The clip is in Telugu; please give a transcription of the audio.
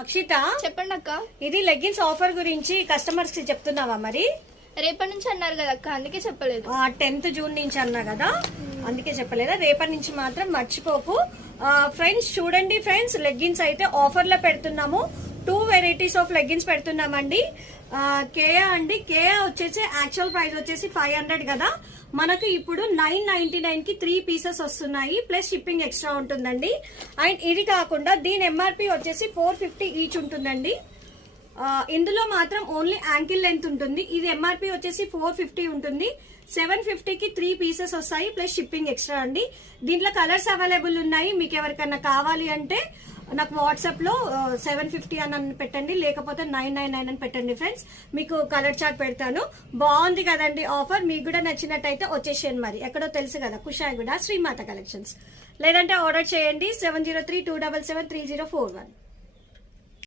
అక్షిత, చెప్పండి అక్క. ఇది లెగ్గిన్స్ ఆఫర్ గురించి కస్టమర్స్ కి చెప్తున్నావా మరి? రేపటి నుంచి అన్నారు కదా అక్క, అందుకే చెప్పలేదు. 10th జూన్ నుంచి అన్నా కదా, అందుకే చెప్పలేదా? రేపటి నుంచి మాత్రం మర్చిపోకు. ఫ్రెండ్స్ చూడండి ఫ్రెండ్స్, లెగ్గిన్స్ అయితే ఆఫర్ లో పెడుతున్నాము. 2 వెరైటీస్ ఆఫ్ లెగ్గిన్స్ పెడుతున్నామండి. కేయా అండి, కేయా వచ్చేసి యాక్చువల్ ప్రైస్ వచ్చేసి 500 కదా, మనకు ఇప్పుడు 999 కి 3 పీసెస్ వస్తున్నాయి, ప్లస్ షిప్పింగ్ ఎక్స్ట్రా ఉంటుందండి. అండ్ ఇది కాకుండా దీని ఎంఆర్పి వచ్చేసి 450 ఈచ్ ఉంటుందండి. ఇందులో మాత్రం ఓన్లీ యాంకిల్ లెంత్ ఉంటుంది. ఇది ఎంఆర్పి వచ్చేసి 450 ఉంటుంది. 750 కి 3 పీసెస్ వస్తాయి, ప్లస్ షిప్పింగ్ ఎక్స్ట్రా అండి. దీంట్లో కలర్స్ అవైలబుల్ ఉన్నాయి. మీకు ఎవరికన్నా కావాలి అంటే నాకు వాట్సాప్ లో 750 అని పెట్టండి, లేకపోతే 999 అని పెట్టండి ఫ్రెండ్స్. మీకు కలర్ చార్ట్ పెడతాను. బాగుంది కదండి ఆఫర్. మీకు కూడా నచ్చినట్టయితే వచ్చేసేయండి. మరి ఎక్కడో తెలుసు కదా, కుషాయిగూడ శ్రీమాత కలెక్షన్స్. లేదంటే ఆర్డర్ చేయండి 7032773041.